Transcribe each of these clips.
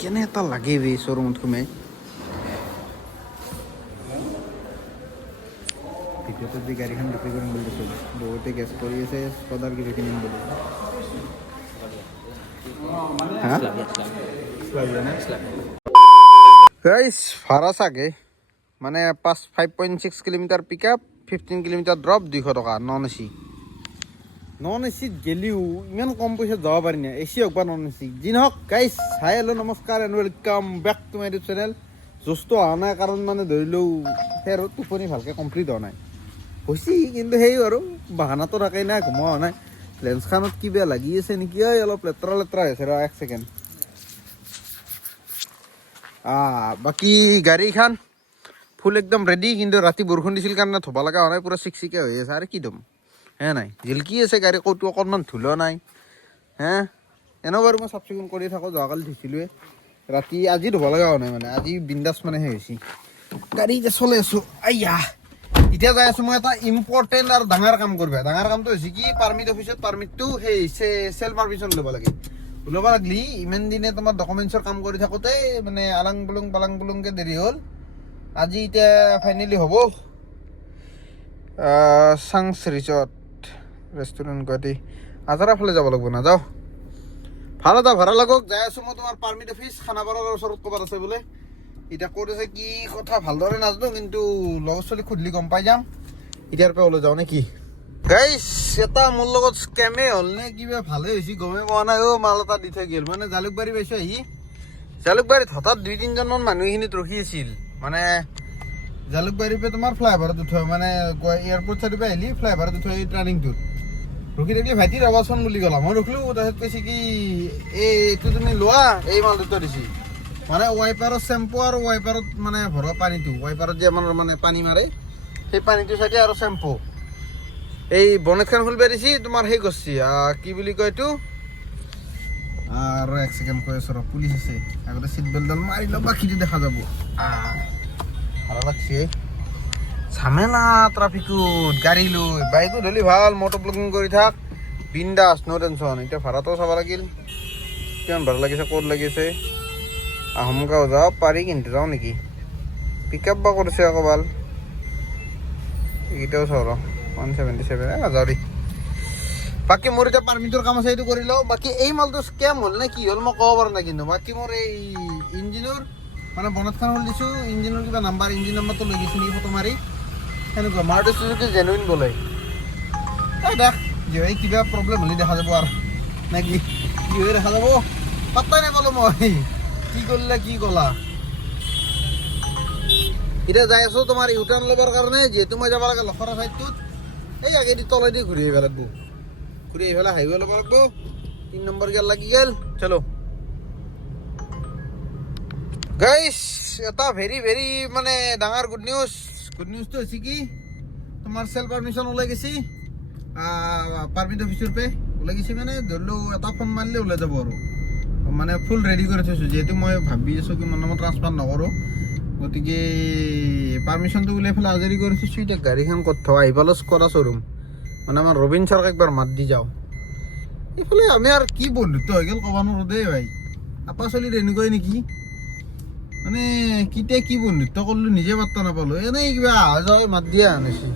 কেনে এটা লাগে বে শ্বৰুমত সোমাই ভিডিঅ'টো দি গাড়ীখন বিক্ৰী কৰিম বুলি কৈছিল বহুতে গেছ কৰি আছে স্কডাৰ কিবা কিনিম বুলি হা গাইছ ভাড়া চাগে মানে 5.6 কিলোমিটাৰ পিক আপ 15 কিলোমিটাৰ ড্ৰপ 200 টকা নন এচিত গেলিও ইমান কম পইচাত যাব পাৰি না এচি হওক বা নন এচি যি নহওক গাইছ হাই হেল্ল' নমস্কাৰ and welcome back to my YouTube channel জোচটো অহা নাই কাৰণ মানে ধৰি লওঁ সেই আৰু টোপনি ভালকৈ কমপ্লিট হোৱা নাই হৈছে কিন্তু সেই আৰু বাহানাটো থাকেই নাই ঘুমোৱা হোৱা নাই লেন্সখনত কিবা লাগি আছে নেকি অলপ লেতেৰা লেতেৰা হৈছে ৰ এক ছেকেণ্ড বাকী গাড়ীখন ফুল একদম ৰেডি কিন্তু ৰাতি বৰষুণ দিছিল কাৰণে থ'ব লগা হোৱা নাই পূৰা চিকচিকীয়া হৈ আছে আৰু কি দম হে নাই জিলকি আছে গাড়ী ক'তো অকণমান ধুলো নাই হে এনেও বাৰু মই চাফ চিকুণ কৰি থাকোঁ যোৱাকালি ধুইছিলোঁৱে ৰাতি আজি ধুব লগা হোৱা নাই মানে আজি বিন্দাছ মানে সেই হৈছে গাড়ী এতিয়া চলাই আছোঁ আইয়া এতিয়া যাই আছোঁ মই এটা ইম্পৰ্টেণ্ট আৰু ডাঙৰ কাম কৰিব ডাঙৰ কামটো হৈছে কি পাৰ্মিট অফিচত পাৰ্মিটটো সেই চেল পাৰ্মিশ্যন ল'ব লাগে ওলাব লাগলি ইমান দিনে তোমাৰ ডকুমেণ্টছৰ কাম কৰি থাকোঁতে মানে আলাং বুলুংকৈ দেৰি হ'ল আজি এতিয়া ফাইনেলি হ'ব চাংছ ৰিজৰ্ট ৰেষ্টুৰেণ্ট গুৱাহাটী আজাৰা ফালে যাব লাগিব নাযাওঁ ভাল এটা ভাড়া লাগক যাই আছোঁ মই তোমাৰ পাৰ্মিট অফিচ খানাপাৰাৰ ওচৰত ক'ৰবাত আছে বোলে এতিয়া ক'ত আছে কি কথা ভালদৰে নাজানো কিন্তু লগৰ ছোৱালী সুধিলে গম পাই যাম এতিয়াৰ পৰা ওলাই যাওঁ নে কি গাইছ এটা মোৰ লগত স্কেমে হ'ল নে কিবা ভালে হৈছে গমেই পোৱা নাই মাল এটা দি থৈ গ'ল মানে জালুকবাৰী পাইছোঁ আহি জালুকবাৰীত হঠাৎ 2-3জনমান মানুহ এইখিনিত ৰখি আছিল মানে জালুকবাৰীৰ পৰা তোমাৰ ফ্লাইঅভাৰত উঠোৱা মানে এয়াৰপৰ্ট চাইডৰ পৰা আহিলি ফ্লাইঅভাৰত উঠোৱা এই টাৰ্ণিংটোত ৰখি থাকিলে ভাইটি ৰবাচোন বুলি ক'লা মই ৰখিলোঁ তাৰপিছত কৈছে কি এইটো তুমি লোৱা এই মাল দুটা দিছি মানে ৱাইপাৰৰ চেম্পু আৰু ৱাইপাৰত মানে ভৰোৱা পানীটো ৱাইপাৰত যে আমাৰ মানে পানী মাৰে সেই পানীটো চাইডে আৰু চেম্পু এই বনেটখন খুলিব দিছি তোমাৰ সেই কৰিছি কি বুলি কয় এইটো আৰু এক ছেকেণ্ড কৈ আছোঁ পুলিচ আছে আগতে চিট বেল্টডাল মাৰি লওঁ বাকীটো দেখা যাব ভালো লাগছে ঝামেলা ট্ৰাফিকত গাড়ী লৈ বাইকত হ'লে ভাল মটৰ ব্লগিং কৰি থাক বিন্দাছ ন' টেনশ্যন এতিয়া ভাড়াটোও চাব লাগিল কিমান ভাড়া লাগিছে ক'ত লাগিছে আহোমগাঁও যাব পাৰি কিন্তু যাওঁ নেকি পিক আপ বা কৰিছে আকৌ ভাল এইকেইটাও চাওঁ ৰ 177 যাওঁ দেই বাকী মোৰ এতিয়া পাৰ্মিটৰ কাম আছে এইটো কৰি লওঁ বাকী এই মালটো স্কেম হ'ল নে কি হ'ল মই ক'ব পৰা নাই কিন্তু বাকী মোৰ এই ইঞ্জিনৰ মানে বনেটখন হ'ল দিছোঁ ইঞ্জিনৰ কিবা নাম্বাৰ ইঞ্জিন নাম্বাৰটো লৈ গৈছোঁ নেকি ফটো মাৰি সেনেকুৱা মাৰুতি চুজুকি জেনুইন বোলে দেখ এই কিবা প্ৰব্লেম হ'লে দেখা যাব আৰু নে কি হৈ দেখা যাব পাত্তাই নাপালোঁ মই কি কৰিলে কি ক'লা এতিয়া যাই আছোঁ তোমাৰ ইউটাৰ্ণ ল'বৰ কাৰণে যিহেতু মই যাব লাগে লখৰা চাইডটোত এই আগেদি তলেদি ঘূৰি আহিব লাগিব ঘূৰি আহি পেলাই হাইৱে ল'ব লাগিব 3 নম্বৰ গেল লাগি গ'ল চলো গাইছ এটা ভেৰি মানে ডাঙৰ গুড নিউজটো হৈছে কি তোমাৰ চেল পাৰ্মিশ্যন ওলাই গৈছে পাৰ্মিট অফিচৰ পে ওলাই গৈছে মানে ধৰি লওঁ এটা ফোন মাৰিলে ওলাই যাব আৰু মানে ফুল ৰেডি কৰি থৈছোঁ যিহেতু মই ভাবি আছোঁ কি মই ট্ৰান্সফাৰ নকৰোঁ গতিকে পাৰ্মিশ্যনটো উলিয়াই পেলাই আজৰি কৰি থৈছোঁ এতিয়া গাড়ীখন ক'ত থোৱা আহি পালোঁ স্কডা শ্ব'ৰুম মানে আমাৰ ৰবীন ছাৰক একবাৰ মাত দি যাওঁ এইফালে আমি আৰু কি বন্ধুত্ব হৈ গ'ল ক'ব নোৱাৰোঁ দেই ভাই আপা চলিত এনেকুৱাই নেকি মানে কেতিয়া কি বন্ধুত্ব কৰিলোঁ নিজে পাত্তা নাপালোঁ এনেই কিবা অহা যোৱা মাত দিয়া আনিছে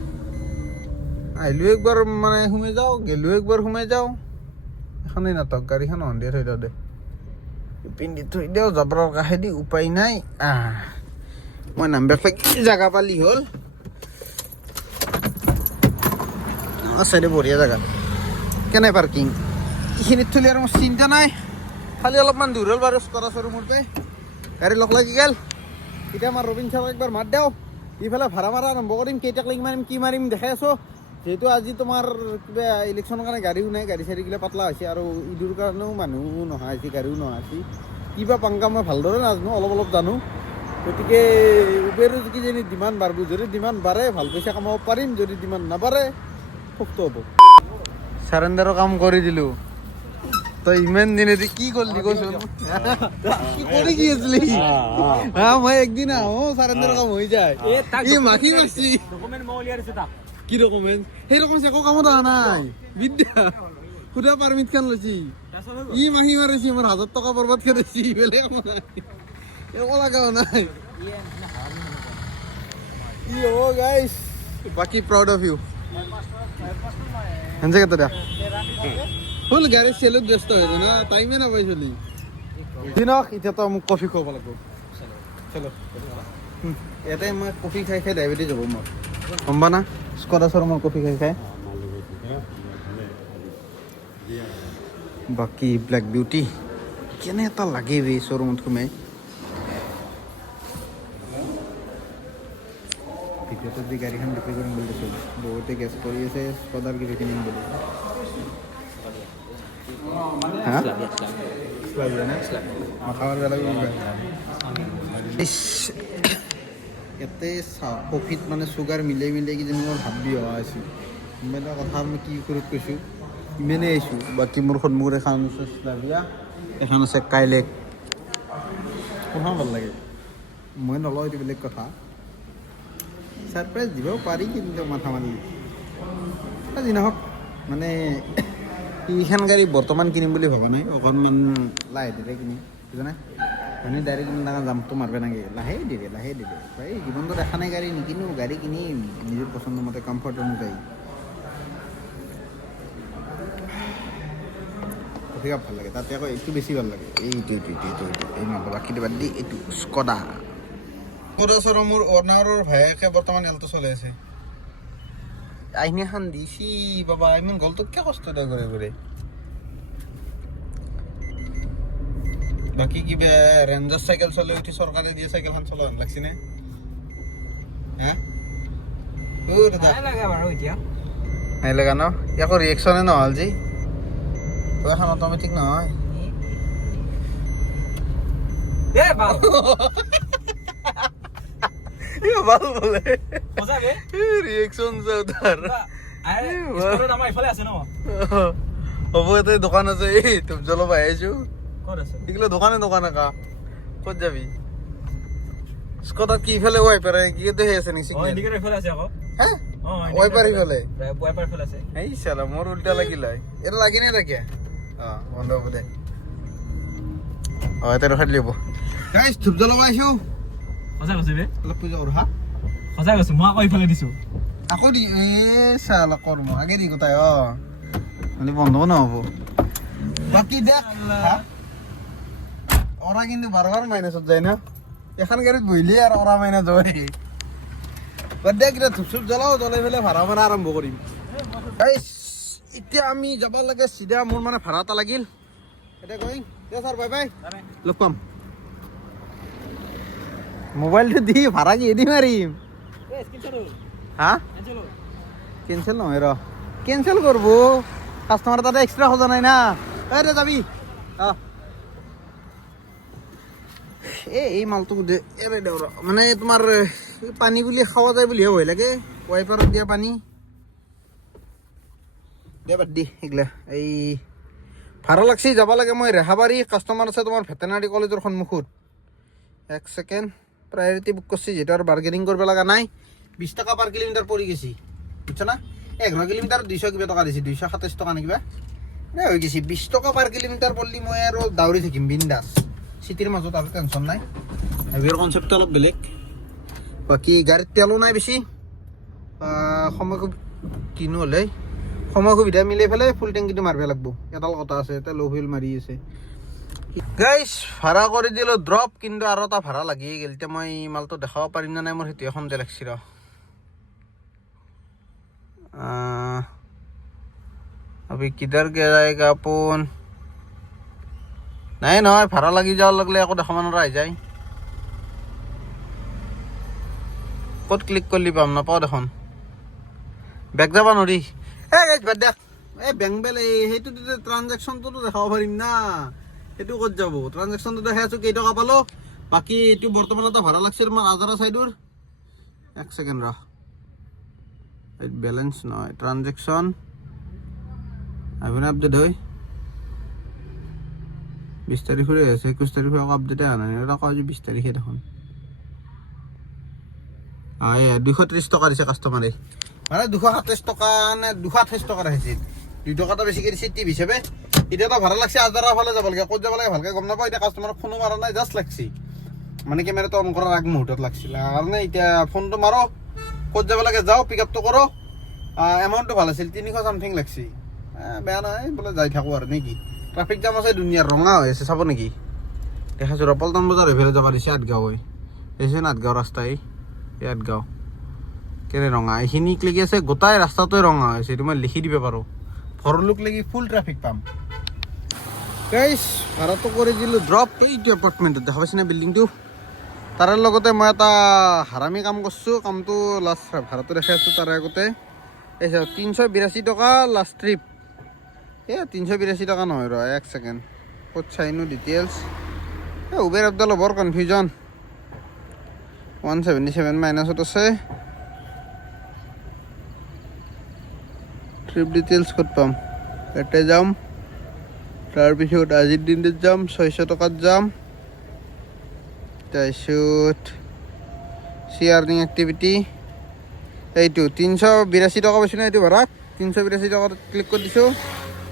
আহিলোঁ একবাৰ মানে সোমাই যাওঁ গেলোঁ একবাৰ সোমাই যাওঁ এখনেই নাটক গাড়ীখন সন্ধিয়া থৈ দিওঁ দে পিন্ধি থৈ দিওঁ জাবৰৰ কাষেদি উপায় নাই মই নামবেক জেগা পালি হ'ল চাইডে বঢ়িয়া জেগা কেনে পাৰ্কিং এইখিনিত থ'লে আৰু মোৰ চিন্তা নাই খালি অলপমান দূৰ হ'ল বাৰু স্কডা শ্ব'ৰুমৰ পে গাড়ী লগ লাগি গ'ল এতিয়া আমাৰ ৰবীন ছাৰক একবাৰ মাত দিওঁ ইফালে ভাড়া মাৰা আৰম্ভ কৰিম কেইটাক লাগি মাৰিম কি মাৰিম দেখাই আছোঁ যিহেতু আজি তোমাৰ কিবা ইলেকশ্যনৰ কাৰণে গাড়ীও নাই গাড়ী চাড়ীগিলা পাতলা হৈছে আৰু ঈদৰ কাৰণেও মানুহ নহা হৈছে গাড়ীও নহা হৈছে কিবা পাংকা মই ভালদৰে নাজানো অলপ জানো গতিকে উবেৰো কিজানি ডিমাণ্ড বাঢ়িব যদি ডিমাণ্ড বাঢ়ে ভাল পইচা কামাব পাৰিম যদি ডিমাণ্ড নাবাঢ়ে সুখটো হ'ব চাৰেণ্ডাৰৰ কাম কৰি দিলোঁ তই ইমান দিনেদি কি কৰিলি কচোন কি কৰি কি আছিলি মই একদিন আহো চাৰেণ্ডাৰৰ কাম হৈ যায় ই মাখি মাৰছি কি ডকুমেণ্ট সেই ডকুমেণ্ট একো কামত অহা নাই বিদ্যা সুধা পাৰ্মিটখন লৈছি ই মাহি মাৰিছি মোৰ 1000 টকা বৰবাদ কৰিছি বেলেগ একো নাই একো লাগাও নাই ই ও গাইস বাকি প্ৰাউড অফ ইউ হেনছে কত ফুল গাড়ী চেলত ব্যস্ত হৈ যায় না টাইমে নাপাই চলি দিনক এতিয়া তো মোক কফি খুৱাব লাগিব চলো ইয়াতে মই কফি খাই খাই ডায়েবেটিছ হ'ব মোৰ গম পা না স্কডা শ্বৰুমৰ কফি খাই খাই বাকী ব্লেক বিউটি কেনে এটা লাগে বে শ্বৰুমত সোমাই ভিডিঅ'টো দি গাড়ীখন বিক্ৰী কৰিম বুলি কৈছিল বহুতে গেছ কৰি আছে স্কডাৰ কিবা কিনিম বুলি হা মাথাৰ বেলা ইয়াতে চাহ কফিত মানে চুগাৰ মিলাই মিলাই কিজানি মোৰ ভাবি অহা আছিল ইমান কথা মই কি কৰি কৈছোঁ ইমানেই আহিছোঁ বাকী মোৰ সন্মুখত এখন আছে স্লাভিয়া এখন আছে কাইলেক কোনখন ভাল লাগে মই নলওঁ এইটো বেলেগ কথা ছাৰপ্ৰাইজ দিব পাৰি কিন্তু মাথা মাৰি যি নহওক মানে এইখন গাড়ী বৰ্তমান কিনিম বুলি ভবা নাই অকণমান লাহে ধীৰে কিনিম বুজিছানে মানে ডাইৰেক্ট জাম্পটো মাৰিব নাগে লাহে ধীৰে প্ৰায় জীৱনটো দেখা নাই গাড়ী নিকিনো গাড়ী কিনিম নিজৰ পচন্দ মতে কমফৰ্ট অনুযায়ী কফি কাপ ভাল লাগে তাতে আকৌ এইটো বেছি ভাল লাগে এইটো এই মাংস বাকী বাদ দি এইটো স্কডা মোৰ অনাৰৰ ভায়েকে বৰ্তমান এলটো চলাই আছে আইনি এখন দিছি বাবা ইমান গলটোক কিয় কষ্ট দে কৰে বাকী কিবা ৰেঞ্জাৰ চাইকেল চলাই উঠি চৰকাৰে দিয়ে চাইকেলখন চলাব লাগছি নে হা দাদা নাই লগা ন একো ৰিয়েকশ্যনে নহ'ল যি তই এখন অট'মেটিক নহয় ভাল বোলে ৰিয়েকশ্যন হ'ব ইয়াতে দোকান আছে এই তুম জলপ আহিছো এইগুলো দোকানে কা ক'ত যাবি স্কটাত কি ইফালে ৱাইপাৰ কি দেখি আছে নেকি ৱাইপাৰ ইফালে এই চালা মোৰ উল্টা লাগিল এটা লাগি নে তাকে বন্ধ হ'ব দে এটা ৰখাই দিলে হ'ব গাইছ ধূপ জ্বলাব আহিছো অলপ পূজা কৰো হা সঁচাই কৈছো মই আকৌ ইফালে দিছো আকৌ দি এ চালা কৰ্ম আগে দি কথাই মানে বন্ধ নহ'ব বাকী দেখ অৰা কিন্তু বাৰ মাইনাছত যায় না এখন গাড়ীত বহিলে আৰু অৰা মাইনাছ হয় বাদ দে কিটা ধূপ চুপ জ্বলাই পেলাই ভাড়া মাৰা আৰম্ভ কৰিম এতিয়া আমি যাব লাগে চিধা মোৰ মানে ভাড়া এটা লাগিল এতিয়া গৈ দে ছাৰ বাই বাই লগ পাম মোবাইলটো দি ভাড়া কি এদি মাৰিম হা কেঞ্চেল নহয় ৰ কেঞ্চেল কৰিব কাষ্টমাৰ তাতে এক্সট্ৰা খোজা নাই না দে যাবি এই মালটো এৰে দেউ মানে তোমাৰ পানী বুলি খাৱা যায় বুলিহে ভয় লাগে ৱাইপাৰত দিয়া পানী দে বাদ দি এইগিলা এই ভাড়া লাগছি যাব লাগে মই ৰেহাবাৰী কাষ্টমাৰ আছে তোমাৰ ভেটেনাৰী কলেজৰ সন্মুখত 1 ছেকেণ্ড প্ৰায়ৰিটি বুক কৰিছে যিহেতু আৰু বাৰ্গেনিং কৰিব লগা নাই 20 টকা পাৰ কিলোমিটাৰ পৰি গৈছে বুজিছা না 11 কিলোমিটাৰ 200 কিবা টকা দিছে 227 টকা নে কিবা হৈ গৈছে 20 টকা পাৰ কিলোমিটাৰ পৰলি মই আৰু দাউৰি থাকিম বিন্দাছ চিটিৰ মাজত আৰু টেনশ্যন নাই হাইৱেৰ কনচেপ্টটো অলপ বেলেগ বাকী গাড়ীত তেলো নাই বেছি সময় কিনো হ'লে সময় সুবিধা মিলাই পেলাই ফুল টেংকিটো মাৰিব লাগিব এডাল কথা আছে এটা ল' হুইল মাৰি আছে গাইছ ভাড়া কৰি দিলোঁ ড্ৰপ কিন্তু আৰু এটা ভাড়া লাগিয়ে গ'ল এতিয়া মই মালটো দেখাব পাৰিম নে নাই মোৰ সেইটো এখন যে লাগছি ৰ अभी किधर गया अपन नहीं নহয় ভাড়া লাগি যাওয়াৰ লাগলে আকৌ দেখা মানৰ আহি যায় ক'ত ক্লিক কৰলি পাম না পাও দেখোন বেক যাবা নৰি গাইজ বাদ দেখ বেংক বেল সেইটো ট্ৰানজেকশ্যনটো দেখাব পাৰিম না সেইটো ক'ত যাব ট্ৰানজেকশ্যনটো দেখাই আছো কেইটকা পালো বাকী এইটো বৰ্তমান এটা ভাড়া লাগছে তোমাৰ আজাৰা চাইডৰ 1 ছেকেণ্ড ৰ বেলেঞ্চ নহয় ট্ৰানজেকশ্যন আইভেন আপডেট হয় 20 তাৰিখ হৈ আছে 21 তাৰিখ আকৌ আপডেট আনা নাই এটা কয় 20 তাৰিখে দেখোন 230 টকা দিছে কাষ্টমাৰে মানে 227 টকা নে 228 টকা ৰাখিছিল 2 টকা এটা বেছিকৈ দিছে টিপ হিচাপে এতিয়াতো ভাড়া লাগছে আজাৰা ফালে যাব লাগে, ক'ত যাব লাগে ভালকে গম নাপাওঁ। এতিয়া কাষ্টমাৰক ফোনো মাৰা নাই, জাষ্ট লাগছি মানে কেমেৰাটো অন কৰাৰ আগ মুহূৰ্তত লাগছিল কাৰণে এতিয়া ফোনটো মাৰো, ক'ত যাব লাগে যাওঁ, পিক আপটো কৰোঁ। এমাউণ্টটো ভাল আছিল, 300 চামথিং লাগছি। বেয়া নহয়, বোলে যাই থাকোঁ আৰু নেকি। ট্ৰাফিক জাম আছে, দুনিয়াৰ ৰঙা হৈ আছে, চাব নেকি? দেখাইছোঁ ৰ, পল্টন বজাৰ হৈ ফেলে যাব দিছে আঠগাঁও হৈ। দেখিছে আঠগাঁও ৰাস্তাই, এই আঠগাঁও কেনে ৰঙা। এইখিনি লেগি আছে, গোটাই ৰাস্তাটোৱে ৰঙা হৈছে। এইটো মই লিখি দিব পাৰোঁ, ভৰলুক লেগি ফুল ট্ৰাফিক পাম। গাইছ ভাড়াটো কৰি দিলোঁ ড্ৰপ। এইটো এপাৰ্টমেণ্টত দেখা পাইছে না বিল্ডিংটো, তাৰে লগতে মই এটা হাৰামি কাম কৰিছোঁ। কামটো লাষ্ট ভাড়াটো দেখাই আছোঁ। তাৰে আগতে এই 382 টকা লাষ্ট ট্ৰিপ। 382 টকা নহয় ৰ, এক ছেকেণ্ড ক'ত চাইনো ডিটেইলছ। উবেৰ এপডালো বৰ কনফিউজন। 177 মাইনাছত আছে। ট্ৰিপ ডিটেইলছ ক'ত পাম? ইয়াতে যাম, তাৰপিছত আজিৰ দিনটোত যাম, 600 টকাত যাম। তাৰপিছত চি আৰ্নিং এক্টিভিটি, এইটো 382 টকা পাইছোঁ না এইটো ভাড়াত। 382 টকাত ক্লিক কৰি দিছোঁ।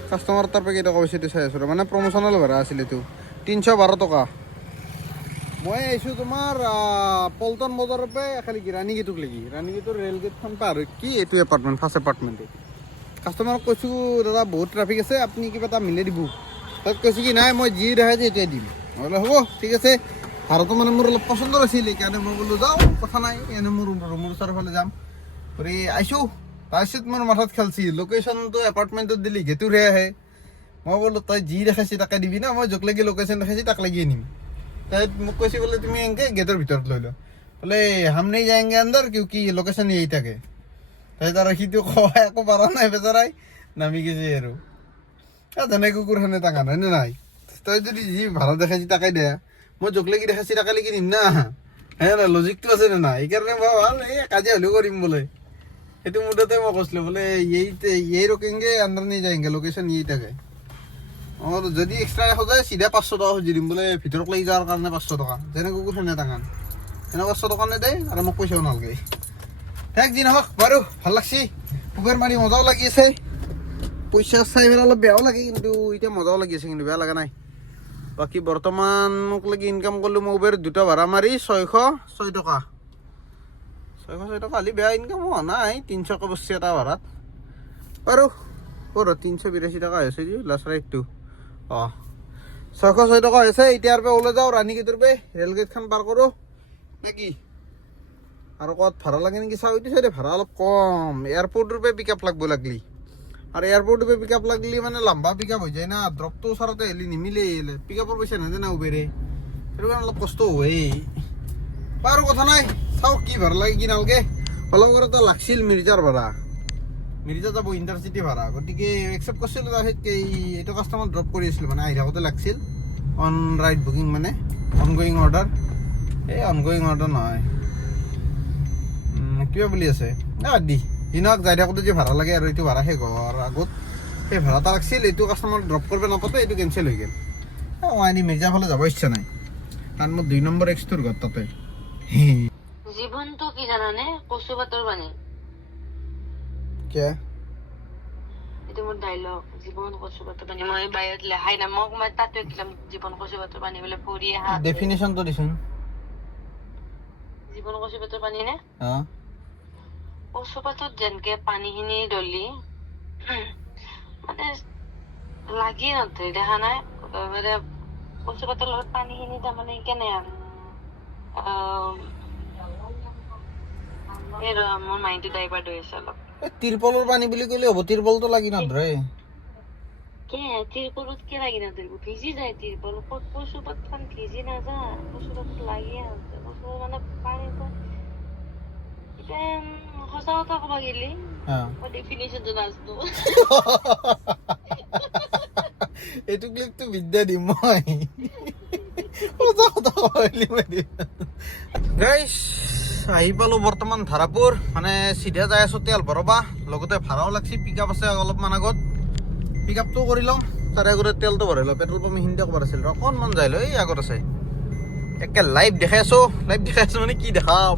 কাষ্টমাৰ তাৰপৰা কেইটকা পাইছে এইটো চাই আছোঁ, মানে প্ৰমোচনেল ভাড়া আছিল এইটো 312 টকা। মই আহিছোঁ তোমাৰ পল্টন বজাৰৰ পৰা খালি ৰাণীগেটক লাগি, ৰাণীগেটৰ ৰেল গেটখন পাৰ হৈ কি এইটো এপাৰ্টমেণ্ট, ফাৰ্ষ্ট এপাৰ্টমেণ্টটো। কাষ্টমাৰক কৈছোঁ দাদা বহুত ট্ৰাফিক আছে, আপুনি কিবা এটা মিলাই দিব। তাত কৈছে কি নাই মই যি দেখাইছে এইটোৱে দিম। মই বোলো হ'ব ঠিক আছে। ভাড়াটো মানে মোৰ অলপ পচন্দৰ আছিল, সেইকাৰণে মই বোলো যাওঁ, কথা নাই, এনে মোৰ ৰুমৰ ওচৰৰ ফালে যাম কৰি আহিছোঁ। তাৰপিছত মোৰ মাথাত খেলছি লোকেশ্যনটো এপাৰ্টমেণ্টত দিলি গেটুৰহে আহে। মই বোলো তই যি দেখাইছি তাকে দিবি না, মই য'ক লাগি লোকেশ্যন দেখাইছি তাক লাগি আনিম। তাই মোক কৈছে বোলে তুমি এনেকৈ গেটৰ ভিতৰত লৈ লোৱা, বোলে হাম নেই যায়েংগে আন্দৰ কিউকি লোকেশ্যন এই থাকে। তাই তাৰ সিটো কয় একো পাৰা নাই, বেচাৰাই নামি গৈছে আৰু। যেনে কুকুৰ সেনে টাঙা হয়নে নাই? তই যদি যি ভাড়া দেখাইছি তাকে দে, মই য'ক লাগি দেখাইছি তাকে লাগি নিম না, হে নাই লজিকটো আছে নে নাই? সেইকাৰণে মই ভাল এই কাজিয়া হ'লেও কৰিম বোলে। সেইটো মুঠতে মই কৈছিলোঁ বোলে এই ৰকেংগে আণ্ডাৰ নেই যায়েংগে লোকেশ্যন এই থাকে। যদি এক্সট্ৰা এশ যায় চিধা 500 টকা খুজি দিম বোলে, ভিতৰত লাগি যোৱাৰ কাৰণে 500 টকা। যেনে কুকুৰ সেনে টাঙান, সেনে 500 টকা নেদে আৰু মোক পইচাও নালাগে। থাক যি নহওক বাৰু, ভাল লাগছি। উবেৰ মাৰি মজাও লাগি আছে। পইচা চাই পেলাই অলপ বেয়াও লাগে, কিন্তু এতিয়া মজাও লাগি আছে, কিন্তু বেয়া লগা নাই। বাকী বৰ্তমান মোক লাগি ইনকাম কৰিলোঁ মই উবেৰ দুটা ভাড়া মাৰি 606 টকা। 606 টকা হ'লে বেয়া ইনকাম হোৱা নাই, 300কৈ বস্তু এটা ভাড়াত বাৰু। 382 টকা হৈছে যি লাষ্ট ৰাইডটো। 606 টকা হৈছে। এতিয়াৰ পৰা ওলাই যাওঁ ৰাণীগেটৰ পৰা, ৰেলগেটখন পাৰ কৰোঁ নে কি? আৰু ক'ত ভাড়া লাগে নেকি চাওঁ। এইটো চাইডে ভাড়া অলপ কম, এয়াৰপৰ্টৰ পৰা পিক আপ লাগব লাগলি। আৰু এয়াৰপৰ্টৰ পৰা পিক আপ লাগলি মানে লম্বা পিক আপ হৈ যায় না, ড্ৰপটো ওচৰতে হেলি নিমিলে, পিক আপৰ পইচা নাযায় না উবেৰে, সেইটো কাৰণে অলপ কষ্ট হয়েই। বাৰু কথা নাই, চাওঁ কি ভাড়া লাগে কি নালাগে। অলপ এটা লাগছিল মিৰ্জাৰ ভাড়া, মিৰ্জা যাব ইণ্টাৰচিটি ভাড়া, গতিকে একচেপ্ট কৰিছিলোঁ। তাৰপিছত এইটো কাষ্টমাৰ ড্ৰপ কৰি আছিলোঁ, মানে আহি থাকোঁতে লাগছিল অন ৰাইড বুকিং, মানে অনগয়িং অৰ্ডাৰ। এই অনগয়িং অৰ্ডাৰ নহয়, কিবা বুলি আছে দিনক যাই থাকোঁতে যে ভাড়া লাগে আৰু এইটো ভাড়া শেষ হোৱাৰ আগত সেই ভাড়া এটা লাগছিল। এইটো কাষ্টমাৰ ড্ৰপ কৰিব নাপাতে, এইটো কেঞ্চেল হৈ গ'ল। মই আনি মিৰ্জাৰ ফালে যাব ইচ্ছা নাই, কাৰণ মোৰ 2 নম্বৰ এক্সটোৰ ঘৰ তাতে। জীৱনটো কি জানানে? কচু পাতৰ পানী। কিয় এইটো মোৰ ডাইলগ, জীৱন কচু পাতৰ পানী। মই বায়ত লেখাই নাই, মই তাতে দিলাম জীৱন কচু পাতৰ পানী বোলে ভৰি হাত। ডেফিনেশ্যনটো দিছোন। জীৱন কচু পাতৰ পানী নে? অঁ, কচু পাতত যেনেকে পানীখিনি দলি মানে লাগি নধৰে, দেখা নাই? মানে কচু পাতৰ লগত পানীখিনি তাৰমানে কেনে মোৰ মাইণ্ডটো ডাইভাৰ্ট হৈ আছে অলপ। তিৰপলৰ পানী বুলি ক'লে হ'ব, তিৰপলটো লাগি নধৰে। তিৰপলত কে লাগি নধৰিব? ভিজি যায় তিৰপল। কচু পাতখন ভিজি নাযায়, কচু পাতত লাগিয়ে আছে। কচু মানে পানীটো এতিয়া সঁচা কথা ক'ব গেলি মই ডেফিনেশ্যনটো নাজানো। এইটো ক্লিপটো বিদ্যা দিম মই, সঁচা কথা ক'ব গেলি মই দিম। গাইছ আহি পালোঁ বৰ্তমান ধাৰাপুৰ, মানে চিধা যাই আছোঁ তেল ভৰাবা, লগতে ভাড়াও লাগছি। পিক আপ আছে অলপমান আগত, পিক আপটো কৰি লওঁ, তাৰে আগতে তেলটো ভৰাই লওঁ। পেট্ৰল পাম্প এইখিনিতে ক'ৰবাত আছিল, অকণমান যাই লওঁ, এই আগত আছে। একে লাইভ দেখাই আছোঁ মানে কি দেখাম।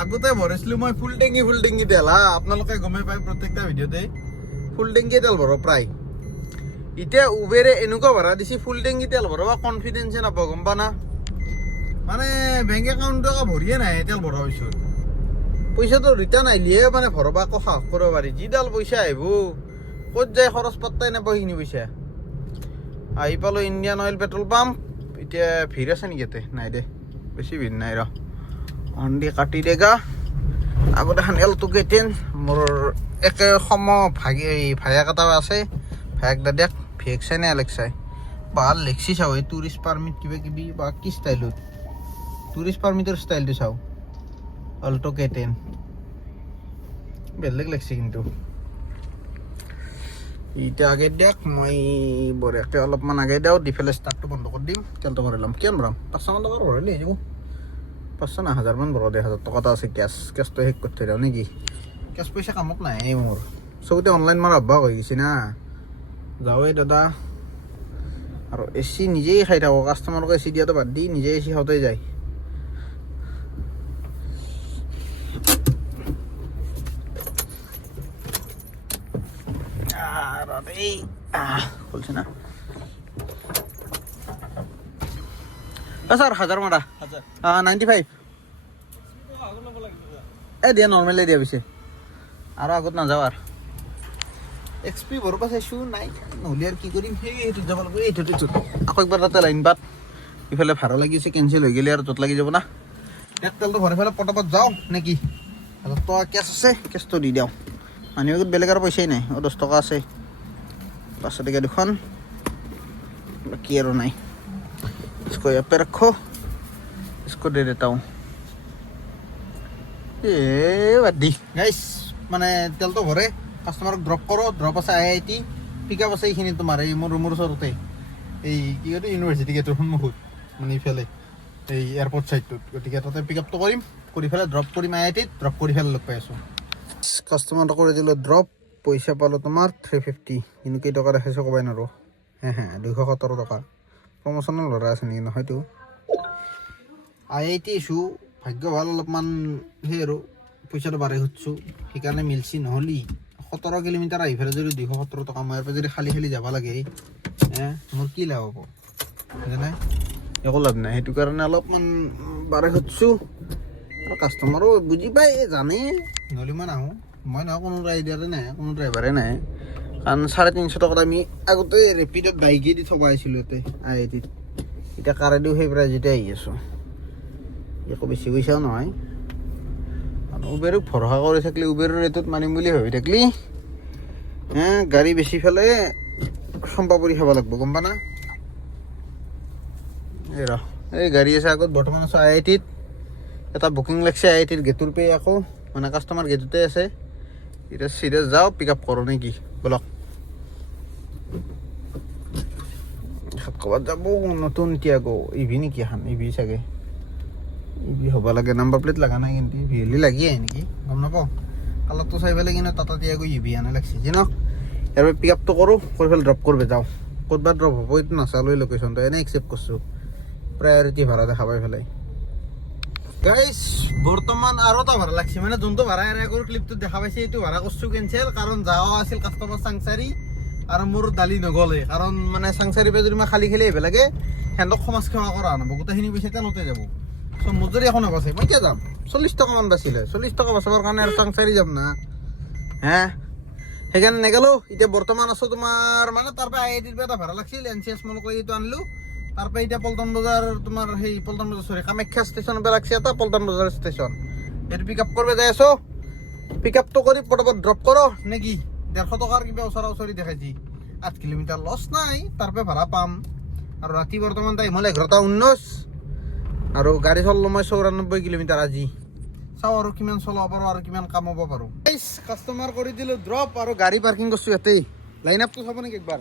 আগতে ভৰাইছিলোঁ মই ফুল টেংকি তেল। আপোনালোকে গমেই পায় প্ৰত্যেকটা ভিডিঅ'তে ফুল টেংকি তেল ভৰাওঁ প্ৰায়। এতিয়া উবেৰে এনেকুৱা ভাড়া দিছে ফুল টেংকি তেল ভৰাব কনফিডেন্সে নাপাওঁ গম পা না মানে বেংক একাউণ্ট টকা ভৰিয়ে নাই তেল ভৰোৱাৰ পিছত পইচাটো ৰিটাৰ্ণ আহিলেহে মানে ভৰাব আকৌ সাহস কৰিব পাৰি যিডাল পইচা আহিব ক'ত যায় খৰচ পাত্তাই নাপাওঁ সেইখিনি পইচা আহি পালোঁ ইণ্ডিয়ান অইল পেট্ৰল পাম্প এতিয়া ভিৰ আছে নেকি ইয়াতে নাই দে বেছি ভিৰ নাই ৰ অন্দি কাটি দেগা আগতে এখন এলটো কেটেন মোৰ একে ভায়াক এটা আছে ভায়াক দাদাক ভিয়েক চাই নে এলেক চাই ভাল লেখছি চাওঁ এই টুৰিষ্ট পাৰ্মিট কিবা কিবি বা কি ষ্টাইলত টুৰিষ্ট পাৰ্মিটৰ ষ্টাইলটো চাওঁ অল্টো কেটেন বেলেগ লাগছে কিন্তু এতিয়া আগে দিয়ক মই বঢ়িয়াকৈ অলপমান আগে দিওঁ দি পেলাই ষ্টাৰ্টটো বন্ধ কৰি দিম তেলটো ভৰাই ল'ম কিমান ভৰাম 500মান টকাৰ ভৰালি আহিব 500 না 1000মান ভৰাও দে 1000 টকা এটা আছে কেছটো শেষ কৰি থৈ দিওঁ নেকি কেছ পইচা কামত নাই মোৰ চবতে অনলাইন মাৰা অভ্যাস হৈ গৈছে না যাওঁৱেই দাদা আৰু এচি নিজেই খাই থাকোঁ কাষ্টমাৰক এচি দিয়াটো বাদ দি নিজে এচি খাওঁতে যায় খুলছে না স্যার 1000 মাৰা 95 দিয়া নৰ্মেলে দিয়া পিছে আৰু আগত নাযাওঁ আৰু এক্সপি ভৰবা চাইছো নাই নহ'লে আৰু কি কৰিম সেইটোত যাব লাগিব এইটোত আকৌ একবাৰ তাতে লাইন বাট ইফালে ভাড়া লাগিছে কেঞ্চেল হৈ গ'লে আৰু তত লাগি যাব না এক তেলটো ভৰাই পেলাই পটাপট যাওঁ নেকি 1000 টকা কেছ আছে কেছটো দি দিওঁ মানুহ আগত বেলেগ আৰু পইচাই নাই 10 টকা আছে 500 টকা দুখন বাকী আৰু নাই इसको यहाँ पे रखो इसको दे देता हूँ বাদি গাইছ মানে তেলটো ভৰে কাষ্টমাৰক ড্ৰপ কৰোঁ ড্ৰপ আছে IIT পিক আপ আছে এইখিনি তোমাৰ এই মোৰ ৰুমৰ ওচৰতে এই কি কয় ইউনিভাৰ্চিটি গেটৰ সন্মুখত মানে ইফালে এই এয়াৰপৰ্ট ছাইডটোত গতিকে তাতে পিক আপটো কৰিম কৰি পেলাই ড্ৰপ কৰিম IITত ড্ৰপ কৰি পেলাই লগ পাই আছোঁ কাষ্টমাৰটো কৰি দিলোঁ ড্ৰপ পইচা পালোঁ তোমাৰ 350 কিন্তু কেইটকা দেখাইছোঁ ক'বাই নোৱাৰোঁ 217 টকা প্ৰমোচনেল ল'ৰা আছে নেকি নহয়তো IIT ইছ্যু ভাগ্য ভাল অলপমান সেই আৰু পইচাটো বাঢ়ি সুধিছোঁ সেইকাৰণে মিলছি নহ'লি 17 কিলোমিটাৰ আহি পেলাই যদি 217 টকা মই ইয়াৰ পৰা যদি খালি যাব লাগে মোৰ কি লাভ হ'ব জানে একো লাভ নাই সেইটো কাৰণে অলপমান বাঢ়ি সুধিছোঁ আৰু কাষ্টমাৰো বুজি পায় জানে নহ'লে মই নাহোঁ মই নহয় কোনো ৰাইডাৰে নাই কোনো ড্ৰাইভাৰে নাই কাৰণ 350 টকাত আমি আগতে ৰেপিডত বাইকে দি থবা আহিছিলোঁ ইয়াতে IITত এতিয়া কাৰেদিও সেই প্ৰাইজতে আহি আছোঁ একো বেছি পইচাও নহয় আৰু উবেৰক ভৰসা কৰি থাকিলে উবেৰৰ ৰেটত মানিম বুলি ভাবি থাকিলি গাড়ী বেছি পেলাই চম্পাপুৰি খাব লাগিব গম পা না এই গাড়ী আছে আগত বৰ্তমান আছোঁ IITত এটা বুকিং লাগছে IITৰ গেটৰ পে আকৌ মানে কাষ্টমাৰ গেটতে আছে এতিয়া চিধা যাওঁ পিক আপ কৰোঁ নেকি বলক ক'ৰবাত যাব নতুন এতিয়া আকৌ ইভি নেকি এখন ইভি চাগে ইভি হ'ব লাগে নাম্বাৰ প্লেট লগা নাই কিন্তু ইভি লাগি আহে নেকি গম নাপাওঁ কালাৰটো চাই পেলাই কিন্তু তাত আকৌ ইভি আনে লাগছে যে ন ইয়াৰ পৰা পিক আপটো কৰোঁ কৰি পেলাই ড্ৰপ কৰিব যাওঁ ক'তবা ড্ৰপ হ'ব এইটো নাচালোঁ লোকেশ্যনটো এনেই একচেপ্ট কৰিছোঁ প্ৰায়ৰিটি ভাড়া দেখা পাই পেলাই গাইছ বৰ্তমান আৰু এটা ভাড়া লাগছে মানে যোনটো ভাড়া আগৰ ক্লিপটোত দেখা পাইছে এইটো ভাড়া কৰিছোঁ কেঞ্চেল কাৰণ যাৱা আছিল কাষ্টমাৰ চাংচাৰী আৰু মোৰ দালি নগ'লে কাৰণ মানে চাংচাৰী পৰা যদি মই খালি আহিব লাগে সিহঁতক সমাজ সেৱা কৰা নহ'ব গোটেইখিনি পইচা তেলতে যাব চ' মোৰ যদি একো নাবাচে মই কিয় যাম 40 টকামান বাচিলে 40 টকা বাচাবৰ কাৰণে আৰু চাংচাৰী যাম না সেইকাৰণে নেগেলোঁ এতিয়া বৰ্তমান আছোঁ তোমাৰ মানে তাৰ পৰা IITৰ পৰা এটা ভাড়া লাগিছিল NCS মলকৈ এইটো আনিলোঁ তাৰ পৰা এতিয়া পল্টন বজাৰ তোমাৰ সেই পল্টন বজাৰ চৰি কামাখ্যা ষ্টেচনৰ পৰা লাগছে এটা পল্টন বজাৰ ষ্টেচন এইটো পিক আপ কৰিব যাই আছোঁ পিক আপটো কৰি পটাপট ড্ৰপ কৰোঁ নেকি 150 টকাৰ কিবা ওচৰা ওচৰি দেখাইছি 8 কিলোমিটাৰ লছ নাই তাৰ পৰা ভাড়া পাম আৰু ৰাতি বৰ্তমান টাইম হ'ল 11:19 আৰু গাড়ী চলালোঁ মই 94 কিলোমিটাৰ আজি চাওঁ আৰু কিমান চলাব পাৰোঁ আৰু কিমান কামাব পাৰোঁ কাষ্টমাৰ কৰি দিলোঁ ড্ৰপ আৰু গাড়ী পাৰ্কিং কৰিছোঁ ইয়াতেই লাইন আপটো চাব নেকি একবাৰ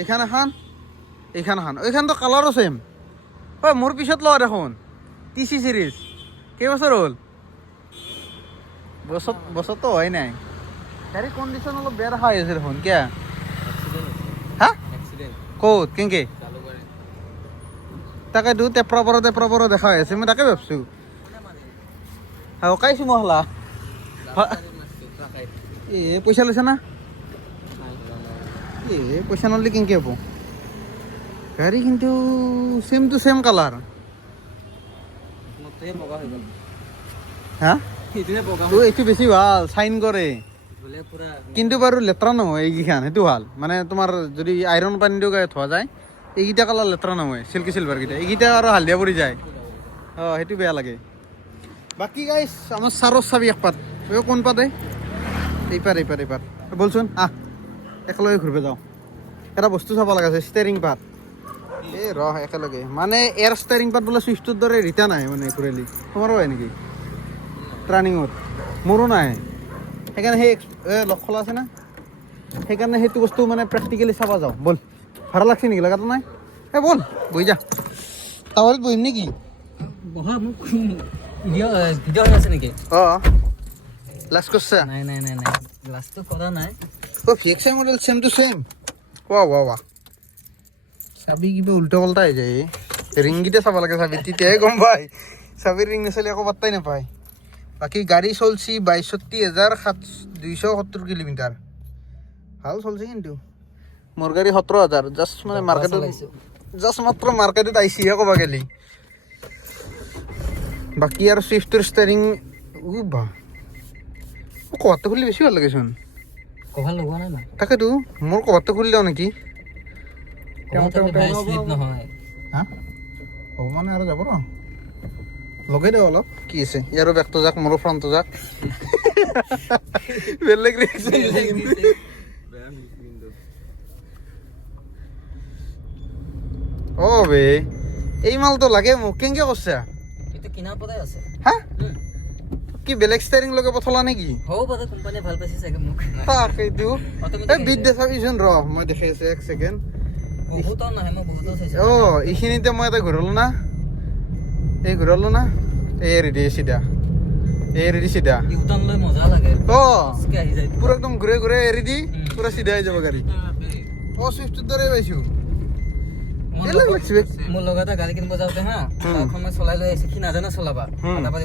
এইখান এখন এইখানতো কালাৰো ছেম হয় মোৰ পিছত লোৱা দেখোন TC চিৰিজ কেইবছৰ হ'ল বছৰতো হয় নাই গাড়ী কণ্ডিশ্যন অলপ বেয়া দেখা হৈ আছে দেখোন কিয় হা ক'ত কেনেকৈ তাকেতো টেপৰা পৰা দেখা হৈ আছে মই তাকে ভাবছোঁ কাইছোঁ মই হলা পইচা লৈছে না পয়সা নলে কেনকে হব গাড়ি কিন্তু সেম টু সেম কালার মতে বগা হৈ গল হ্যাঁ এইটোহে বগা তো এইটো বেছি ভাল চাইন কৰে বলে পুৰা কিন্তু বাৰু লেতেৰা নহয় এইকেইখান সেইটো ভাল মানে তোমাৰ যদি আইৰণ পানী দিও গাড়ী থোৱা যায় এইকেইটা কালাৰ লেতেৰা নহয় চিল্কি চিলভাৰকেইটা এইকেইটা আৰু হালধীয়া পৰি যায় সেইটো বেয়া লাগে বাকী গাইছ আমাৰ চাৰৰ চাবি এক পাত কোন পাতে এইপাৰ বলচোন একেলগে ঘূৰিব যাওঁ এটা বস্তু চাব লগা আছে ষ্টেৰিং পাত একেলগে মানে এয়াৰ ষ্টেৰিং পাত বোলে চুইচটোৰ দৰে ৰিটাৰ্ণ আহে মানে ঘূৰিলি তোমাৰো হয় নেকি টাৰ্ণিঙত মোৰো নাই সেইকাৰণে সেই লক খোলা আছে না সেইকাৰণে সেইটো বস্তু মানে প্ৰেক্টিকেলি চাব যাওঁ বল ভাড়া লাগছে নেকি লগাটো নাই বল বহি যা টাৱাৰত বহিম নেকি বহা মোক ভিডিও হৈ আছে নেকি লাষ্ট করছে নাই লাস্ট তো করা নাই fixer model same to same ওয়া চাবি কিবা উল্টা পাল্টা হৈ যায় ৰিংগিটা চাব লাগে চাবি তেতিয়াহে গম পায় চাবিৰ ৰিং নাচালে একো পাত্তাই নাপায় বাকী গাড়ী চলছি 62,270 কিলোমিটাৰ ভাল চলছে কিন্তু মোৰ গাড়ী 17,000 জাষ্ট মানে মাৰ্কেটত জাষ্ট মাত্ৰ মাৰ্কেটত আইছিহে ক'বা গেলি বাকী আৰু সুইফটৰ ষ্টেৰিং বা কভাৰটো খুলি বেছি ভাল লাগেচোন কভাৰ লগোৱা নাই না তাকেতো মোৰ কভাৰটো খুলি দিওঁ নেকি স্লিপ নহয় হা হ'ব মানে আৰু যাব ৰ লগাই দিওঁ অলপ কি আছে ইয়াৰো বেকটো যাক মোৰো ফ্ৰণ্টটো যাক বেলেগ বে এই মালটো লাগে মোক কেনেকে কৈছা এইটো কিনাৰ পৰাই আছে হা কি বেলেগ ষ্টাইৰিং লগে পঠলা নেকি হ'ব পাৰে কোম্পানীয়ে ভাল পাইছে চাগে মোক সেইটো এই বিদ দেখাবিচোন ৰ মই দেখাই আছো এক ছেকেণ্ড বহুতৰ নাহে মই বহুতৰ চাইছো এইখিনিতে মই এটা ঘূৰালো না এই ৰেডি চিধা ইউটাৰ্ণ লৈ মজা লাগে স্কে আহি যায় পুৰা একদম ঘূৰে এৰি দি পুৰা চিধা হৈ যাব গাড়ী চুইফটৰ দৰে পাইছো মোৰ লগত এটা গাড়ী কিনিব যাওঁতে হা এখন মই চলাই লৈ আহিছো সি নাজানে চলাবা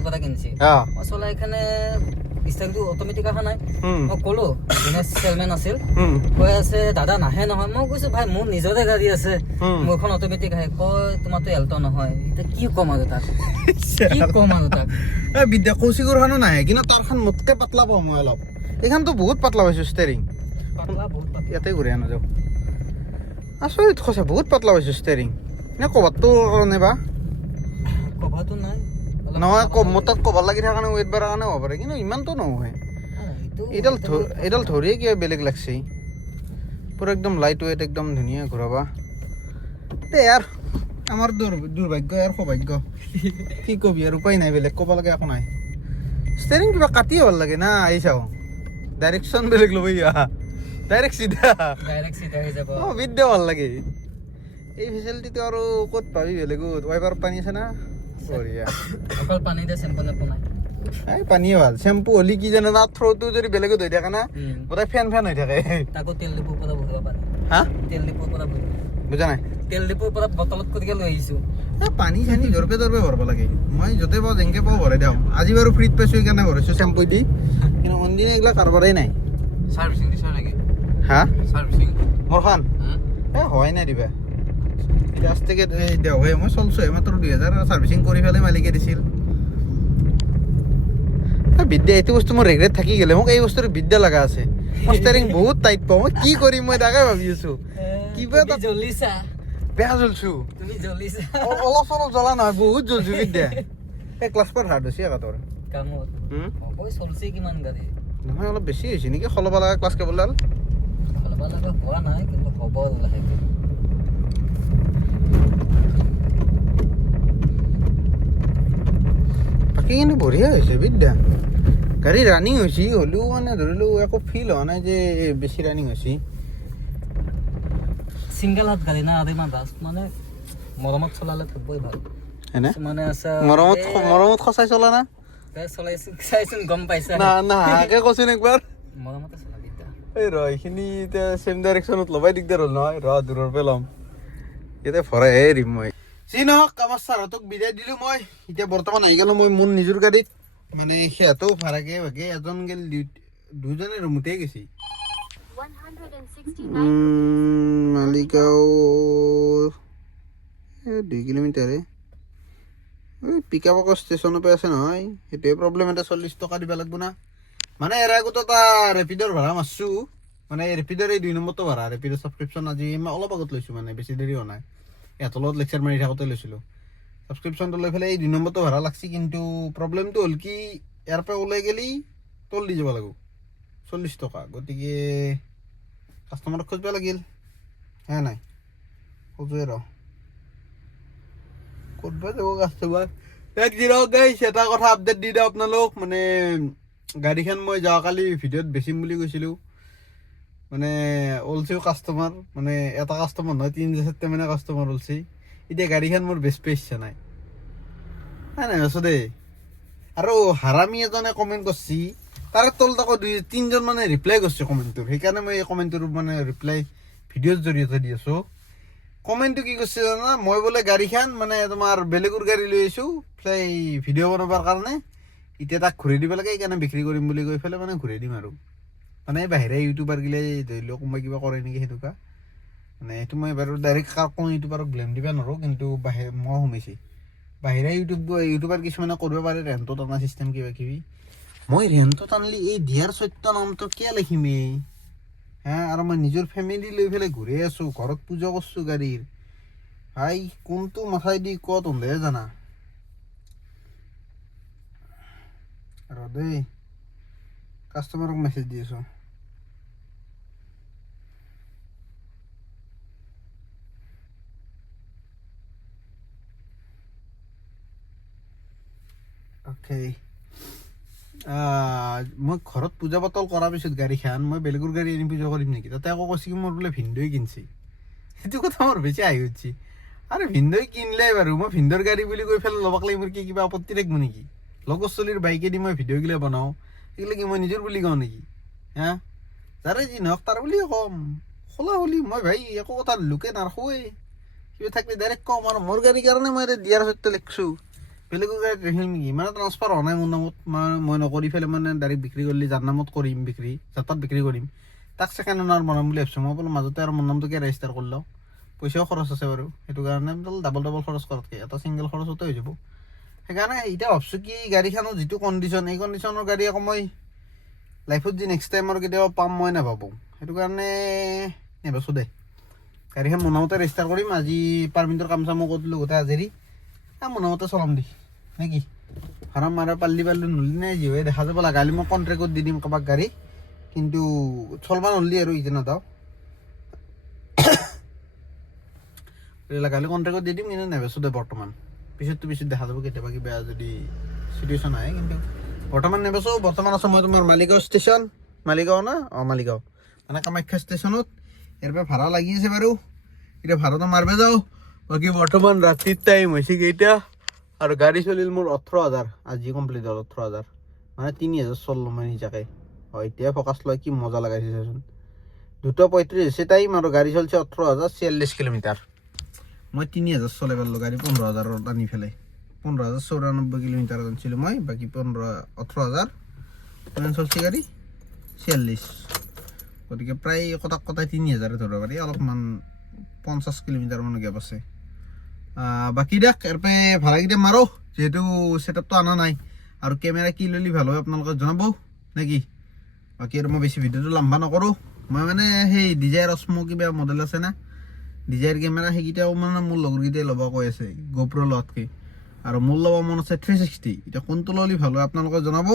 পাতা কিনিছে মই চলাই এখানে ষ্টাইলটো অট'মেটিক অহা নাই মই ক'লো যোনে চেলমেন আছিল কৈ আছে দাদা নাহে নহয় মই কৈছো ভাই মোৰ নিজৰে গাড়ী আছে মোৰখন অট'মেটিক আহে কয় তোমাৰতো এল্ট নহয় এতিয়া কি ক'ম আৰু তাক বিদ্যা কৌশিকৰখনো নাহে কিন্তু তাৰখন মোতকে পাতলা পাওঁ মই অলপ এইখনতো বহুত পাতলা পাইছো ষ্টেৰিং ইয়াতে ঘূৰি আনা যাওঁ আচৰিত সঁচা বহুত পাতলা পাইছো ষ্টেৰিং নে কভাৰটোৰ কাৰণে বা কভাৰটো নাই নহয় মোৰ তাত কভাৰ লাগি থকা কাৰণে ৱেইট বাঢ়াৰ কাৰণে হ'ব পাৰে কিন্তু ইমানটো নহয় এইডাল ধৰিয়ে কিবা বেলেগ লাগছে পুৰা একদম লাইট ৱেইট একদম ধুনীয়া ঘূৰাবা ইয়াৰ আমাৰ দুৰ্ভাগ্য ইয়াৰ সৌভাগ্য কি কবি আৰু উপায় নাই বেলেগ ক'ব লাগে একো নাই ষ্টেৰিং কিবা কাটিয়ে ভাল লাগে না আহি চাওঁ ডাইৰেকশ্যন বেলেগ ল'ব ডাইৰেক্ট চিধা হৈ যাব বিদ্যা ভাল লাগে এই ফেচিলিটিটো আৰু ক'ত পাবি বেলেগত ৱাইপাৰত পানী আছে না বঢ়িয়া অকল পানী দিয়ে চেম্পু নাই এই পানীয়ে ভাল চেম্পু হ'লে কি জানা না থ্ৰ'টো যদি বেলেগত হৈ থাকে না গোটেই ফেন হৈ থাকে তাকো তেল ডিপুৰ পৰা বহিব পাৰি হা তেল ডিপুৰ পৰা বুজা নাই তেল ডিপুৰ পৰা বটলত কৰিকে লৈ আহিছো পানী চানী জৰপে ভৰাব লাগে মই য'তে পাওঁ যেনেকে পাওঁ ভৰাই দিওঁ আজি বাৰু ফ্ৰীত পাইছোঁ সেইকাৰণে ভৰাইছোঁ চেম্পু দি কিন্তু অনদিনে এইগিলা কাৰোবাৰেই নাই চাৰ্ভিচিং দিছ নেকি হা চাৰ্ভিচিং মোৰখন হয় নাই দিবা এতিয়া আস্তেকে দেওহে মই চলছোহে মাত্ৰ 2000 চাৰ্ভিচিং কৰি পেলাই মালিকে দিছিল বিদ্যা এইটো বস্তু মোৰ ৰেগ্ৰেট থাকি গ'লে মোক এই বস্তুৰ বিদ্যা লগা আছে মই ষ্টেৰিং বহুত টাইট পাওঁ মই কি কৰিম মই তাকে ভাবি আছো কিবা এটা জ্বলিছা বেয়া জ্বলছো তুমি জ্বলিছা অলপ জ্বলা নহয় বহুত জ্বলছো বিদ্যা এই ক্লাছ পাৰ হাৰ্ড হৈছে আকৌ তোৰ কামত হ'ব চলছে কিমান গাড়ী নহয় অলপ বেছি হৈছে নেকি সলাব লগা ক্লাছ কেবলডাল সলাব লগা হোৱা নাই কিন্তু হ'ব লাহেকৈ বাকী কিন্তু বঢ়িয়া হৈছে বিদ্যা গাড়ী ৰানিং হৈছে হ'লেও মানে ধৰিলোঁ একো ফিল হোৱা নাই যে বেছি ৰানিং হৈছে সিংগল হাত গাড়ী না আৰু ইমান ৰাস্ত মানে মৰমত চলালে খুবই ভাল হয়নে মানে আছে মৰমত সঁচাই চলা না চলাইছোন চাইছোন গম পাইছা না হাকে কৈছোন একবাৰ মৰমতে চলা বিদ্যা এই এইখিনি এতিয়া চেম ডাইৰেকশ্যনত ল'বাই দিগদাৰ হ'ল নহয় দূৰৰ পৰা ল'ম ইয়াতে ভৰাইহে এৰিম মই যি নহওক আমাৰ ছাৰহঁতক বিদায় দিলোঁ মই এতিয়া বৰ্তমান আহি গ'লোঁ মই মোৰ নিজৰ গাড়ীত মানে সিহঁতেও ভাড়াকে ভাগে এজন গেল দুজনে ৰুমতেই গৈছে মালিগাঁও 2 কিলোমিটাৰ পিক আপ আকৌ ষ্টেচনৰ পৰা আছে নহয় সেইটোৱে প্ৰব্লেম এটা 40 টকা দিব লাগিব না মানে এৰ আগত এটা ৰেপিডৰ ভাড়া মাৰছো মানে ৰেপিডৰ এই 2 নম্বৰটো ভাড়া ৰেপিডৰ সাবস্ক্ৰিপশন আজি মই অলপ আগত লৈছো মানে বেছি দেৰি হোৱা নাই এতলত লেকচাৰ মাৰি থাকোতে লৈছিলো সাবস্ক্ৰিপশনটো লৈ ফেলে এই 2 নম্বৰটো ভাড়া লাগছি কিন্তু প্ৰব্লেমটো হল কি ইয়াৰ পৰা ওলাই গেলি তোল দি যাব লাগিব 40 টকা গতিকে কাস্টমাৰক খুঁজব লাগিল হে নাই খুঁজোৱে ৰ ক'তবা যাব কাস্টমাৰ একদিন গাইছ এটা কথা আপডেট দি দিওঁ আপোনালোক মানে গাড়ীখন মই যোৱাকালি ভিডিঅ'ত বেচিম বুলি কৈছিলোঁ মানে ওলছিও কাষ্টমাৰ মানে এটা কাষ্টমাৰ নহয় 3-4টা মানে কাষ্টমাৰ ওলছি এতিয়া গাড়ীখন মোৰ বেচ ইচ্ছা নাই নাই আছো দেই আৰু হাৰামি এজনে কমেণ্ট কৰিছি তাৰে তলত আকৌ 2-3জন মানে ৰিপ্লাই কৰিছে কমেণ্টটোৰ সেইকাৰণে মই এই কমেণ্টটোৰ মানে ৰিপ্লাই ভিডিঅ'ৰ জৰিয়তে দি আছোঁ কমেণ্টটো কি কৈছে জানা মই বোলে গাড়ীখন মানে তোমাৰ বেলেগৰ গাড়ী লৈ আহিছোঁ ভিডিঅ' বনাবৰ কাৰণে এতিয়া তাক ঘূৰাই দিব লাগে সেইকাৰণে বিক্ৰী কৰিম বুলি কৈ পেলাই মানে ঘূৰাই দিম আৰু মানে বাহিৰা ইউটিউবাৰ গিলাই ধৰি লওক কোনোবা কিবা কৰে নেকি সেনেকুৱা মানে এইটো মই বাৰু ডাইৰেক্ট কোনো ইউটিউবাৰক ব্লেম দিব নোৱাৰোঁ কিন্তু মই শুনিছোঁ বাহিৰা ইউটিউবাৰ কিছুমানে কৰিব পাৰে ৰেণ্টত অনা চিষ্টেম কিবা কিবি মই ৰেণ্টত আনলি এই দিয়াৰ সত্য নামটো কিয় লিখিম হা আৰু মই নিজৰ ফেমিলি লৈ পেলাই ঘূৰি আছোঁ ঘৰত পূজা কৰিছোঁ গাড়ীৰ ভাই কোনটো মাথাই দি ক'ত হ'লেহে জানা আৰু দেই কাষ্টমাৰক মেছেজ দি আছোঁ অ'কে মই ঘৰত পূজা পাতল কৰাৰ পিছত গাড়ীখন মই বেলেগৰ গাড়ী আনি পূজা কৰিম নেকি তাতে আকৌ কৈছে কি মোৰ বোলে ভিনদৈ কিনছি সেইটো কথা মোৰ বেছি আহি উঠছি আৰে ভিনদৈ কিনলে বাৰু মই ভিনদৰ গাড়ী বুলি কৈ পেলাই ল'বাক লাগি মোৰ কি কিবা আপত্তি থাকিব নেকি লগৰ চলিৰ বাইকেদি মই ভিডিঅ'গিলা বনাওঁ সেইগিলা কি মই নিজৰ বুলি কওঁ নেকি হা যাৰে যি নহওক তাৰ বুলিয়ে ক'ম খোলা বুলি মই ভাই একো কথা লোকে নাৰাখোৱেই কিবা থাকিলে ডাইৰেক্ট ক'ম আৰু মোৰ গাড়ীৰ কাৰণে মই এতিয়া দিয়াৰ সত্য লিখছোঁ বেলেগৰ গাড়ীত ৰাখিম নেকি মানে ট্ৰান্সফাৰ হোৱা নাই মোৰ নামত মই নকৰি পেলাই মানে ডাইৰেক্ট বিক্ৰী কৰিলে যাৰ নামত কৰিম বিক্ৰী যাৰ তাত বিক্ৰী কৰিম তাক ছেকেণ্ড অনাৰ বনাম বুলি ভাবিছোঁ মই বোলো মাজতে আৰু মোৰ নামটোকে ৰেজিষ্টাৰ কৰি লওঁ পইচাও খৰচ আছে বাৰু সেইটো কাৰণে ডাবল খৰচ কৰাতকৈ এটা ছিংগল খৰচতে হৈ যাব সেইকাৰণে এতিয়া ভাবছোঁ কি গাড়ীখনৰ যিটো কণ্ডিশ্যন এই কণ্ডিশ্যনৰ গাড়ী আকৌ মই লাইফত যি নেক্সট টাইম আৰু কেতিয়াবা পাম মই নাভাবোঁ সেইটো কাৰণে নেবেচোঁ দে গাড়ীখন মোৰ নামতে ৰেজিষ্টাৰ কৰিম আজি পাৰ্মিটৰ কাম চামো কৰি দিলোঁ গোটেই আজৰি মোৰ নামতে চলাম দি নে কি ভাড়া মাৰা পাল্লি নলি নাই যি হয় দেখা যাব লাগে কালি মই কণ্ট্ৰেক্টত দি দিম কাৰোবাক গাড়ী কিন্তু চলবা নলি আৰু ইজে নাযাওঁ কালি কণ্ট্ৰেক্টত দি দিম কিন্তু নেবেচোঁ দে বৰ্তমান পিছত দেখা যাব কেতিয়াবা কিবা যদি চিটুৱেশ্যন আহে কিন্তু বৰ্তমান নেবেচোঁ বৰ্তমান আছোঁ মই তোমাৰ মালিগাঁও ষ্টেচন মালিগাঁও না মালিগাঁও মানে কামাখ্যা ষ্টেচনত ইয়াৰ পৰা ভাড়া লাগি আছে বাৰু এতিয়া ভাড়াটো মাৰিব যাওঁ বাকী বৰ্তমান ৰাতিৰ টাইম হৈছে কেইটা আৰু গাড়ী চলিল মোৰ 18,000 আজি কমপ্লিট হ'ল 18,000 মানে 3,000 চললো মই নিজাকে হয় এতিয়া ফ'কাছ লয় কি মজা লগাইছে চাচোন 2:35 হৈছে টাইম আৰু গাড়ী চলিছে 18,046 কিলোমিটাৰ মই 3,000 চলাই পালোঁ গাড়ী 15,000 আনি পেলাই 15,094 কিলোমিটাৰ আনিছিলোঁ মই বাকী 18,000 কিমান চলছে গাড়ী 46 গতিকে প্ৰায় কটাই 3,000 ধৰিব পাৰি অলপমান 50 কিলোমিটাৰ মান গেপ আছে বাকী দেখ ইয়াৰ পৰা ভাড়াকেইটা মাৰোঁ যিহেতু ছেটআপটো অনা নাই আৰু কেমেৰা কি ল'লে ভাল হয় আপোনালোকে জনাব নেকি বাকী আৰু মই বেছি ভিডিঅ'টো লম্বা নকৰোঁ মই মানে সেই ডিজায়াৰ অস্মো কিবা মডেল আছে না ডিজায়াৰ কেমেৰা সেইকেইটাও মানে মোৰ লগৰকেইটাই ল'ব কৈ আছে গোপ্ৰ লোৱাতকৈ আৰু মোৰ ল'ব মন আছে 360 এতিয়া কোনটো ল'লে ভাল হয় আপোনালোকে জনাব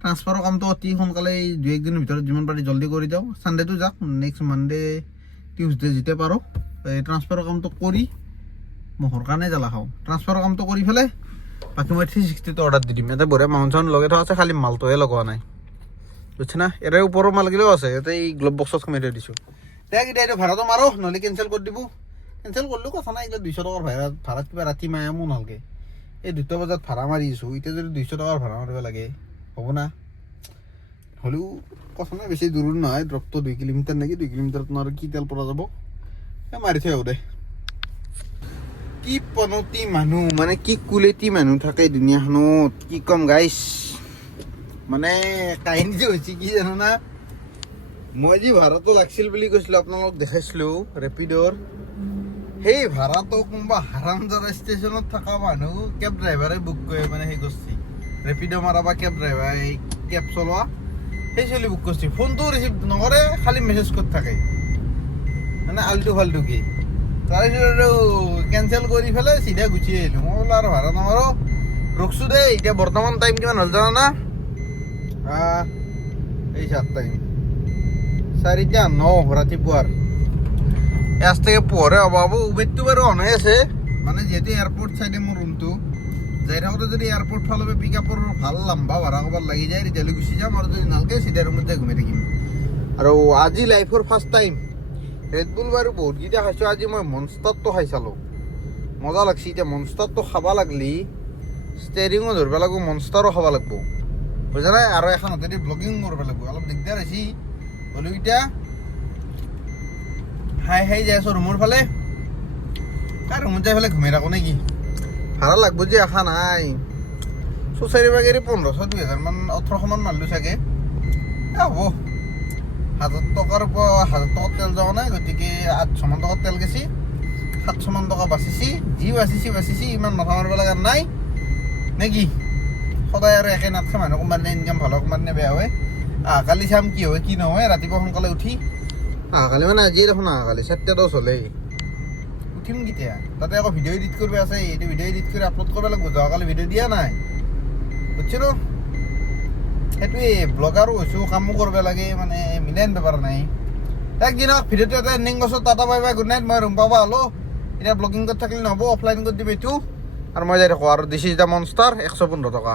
ট্ৰান্সফাৰৰ কামটো অতি সোনকালে 2-1 দিনৰ ভিতৰত যিমান পাৰি জল্দি কৰি দিওঁ ছানডেটো যাওক নেক্সট মানডে টিউজডে যেতিয়া পাৰোঁ এই ট্ৰান্সফাৰৰ কামটো কৰি মোহৰ কাৰণে জ্বালা খাওঁ ট্ৰান্সফাৰৰ কামটো কৰি পেলাই বাকী মই 360টো অৰ্ডাৰ দি দিম ইয়াতে বঢ়িয়া মাউণ্ট চাউণ্ট লগাই থোৱা আছে খালি মালটোহে লগোৱা নাই বুজিছে না ইয়াৰে ওপৰৰ মালগিলাও আছে ইয়াতে এই গ্ল'ব বক্সত সোমাই থৈ দিছোঁ দেখ এতিয়া এইটো ভাড়াটো মাৰোঁ নহ'লে কেঞ্চেল কৰি দিব কেঞ্চেল কৰিলেও কথা নাই এতিয়া 200 টকাৰ ভাড়াত কিবা ৰাতি মায়ে মোৰ নালগে এই 2টা বজাত ভাড়া মাৰি আছোঁ এতিয়া যদি 200 টকাৰ ভাড়া মাৰিব লাগে হ'ব না হ'লেও কথা নাই বেছি দূৰ নহয় ড্ৰপটো 2 কিলোমিটাৰ নেকি 2 কিলোমিটাৰত আৰু কি তেল পৰা যাব মাৰি থৈ আহোঁ দে কি পনতি মানুহ মানে কি কুলেটি মানুহ থাকে দুনিয়াখনত কি কম গাইছ মানে কাহিনী যে হৈছে কি জানো না মই যি ভাড়াটো লাগছিল বুলি কৈছিলোঁ আপোনালোক দেখাইছিলোঁ ৰেপিডৰ, সেই ভাড়াটো কোনোবা হাৰামজাদা ষ্টেচনত থকা মানুহ কেব ড্ৰাইভাৰে বুক কৰে, মানে সেই কৰিছে ৰেপিড' মাৰা বা কেব ড্ৰাইভাৰ কেব চলোৱা, সেই চলি বুক কৰিছে। ফোনটো ৰিচিভ নকৰে, খালি মেছেজ কৰি থাকে, মানে আল্টু ফাল্টুকে। তাৰপিছত আৰু কেঞ্চেল কৰি পেলাই চিধা গুচি আহিলোঁ। মই বোলো আৰু ভাড়া নামাৰো, ৰখছোঁ দেই। এতিয়া বৰ্তমান টাইম কিমান হ'ল জানা? এই 7 টাইম 4:09 ৰাতিপুৱাৰ। আজকে পোহৰে অভাৱ। উবেৰটো বাৰু অন হৈ আছে, মানে যিহেতু এয়াৰপৰ্ট চাইডে মোৰ ৰুমটো, যাই থাকোঁতে যদি এয়াৰপৰ্ট ফালৰ পৰা পিক আপৰ ভাল লম্বা ভাড়া ক'ৰবাত লাগি যায় তেতিয়াহ'লে গুচি যাম, আৰু যদি নালাগে চিধা ৰুমত যাই ঘূমি থাকিম। আৰু আজি লাইফৰ ফাৰ্ষ্ট টাইম ৰেডবুল বাৰু বহুতকেইটা খাইছোঁ, আজি মই মনষ্টাৰটো খাই চালোঁ, মজা লাগছে। এতিয়া মনষ্টাৰটো খাব লাগলি ষ্টেৰিঙো ধৰিব লাগিব, মনষ্টাৰো খাব লাগিব, বুজা নাই? আৰু এখন হাতেদি ব্লগিং কৰিব লাগিব, অলপ দিগদাৰ হৈছে। হ'লেও এতিয়া খাই যাই আছোঁ ৰুমৰ ফালে। ৰুমত যাই পেলাই ঘুমাই থাকোঁ নেকি? ভাড়া লাগব যে আশা নাই। চুচাৰি বাগেৰি 1500 2000 মান 1800 মান মাৰিলোঁ চাগে। হ'ব, 1000 টকাৰ পৰা 1000 টকাত তেল যোৱা নাই, গতিকে 800 মান টকাত তেল গেছি, 700 মান টকা বাচিছি। যি বাচিছি ইমান মাথা মাৰিব লগা নাই নেকি? সদায় আৰু একে নাথাকে মানুহ, কোনোবা দিনা ইনকাম ভাল হয়, কোনোবা দিনা বেয়া হয়। কালি চাম কি হয় কি নহয়। ৰাতিপুৱা সোনকালে উঠি কালি মানে আজিয়ে দেখোন কালি 4:10 হ'লেই উঠিম কেতিয়া? তাতে আকৌ ভিডিঅ' এডিট কৰিব আছে, এইটো ভিডিঅ' এডিট কৰি আপলোড কৰিব লাগিব। যোৱাকালি ভিডিঅ' দিয়া নাই, বুজিছিলোঁ। সেইটোৱে ব্লগাৰো হৈছোঁ, কামো কৰিব লাগে, মানে মিলাই আনিব পৰা নাই। একদিনক ভিডিঅ'টো এটা এণ্ডিং কৰিছোঁ। Tata bye bye, good night. মই ৰুম পাবা হ'লো, এতিয়া ব্লগিং কৰি থাকিলে নহ'ব, অফলাইন কৰি দিম এইটো। আৰু মই যাই থাকোঁ। আৰু দিছ ইজ দ্য মনষ্টাৰ, 115 টকা।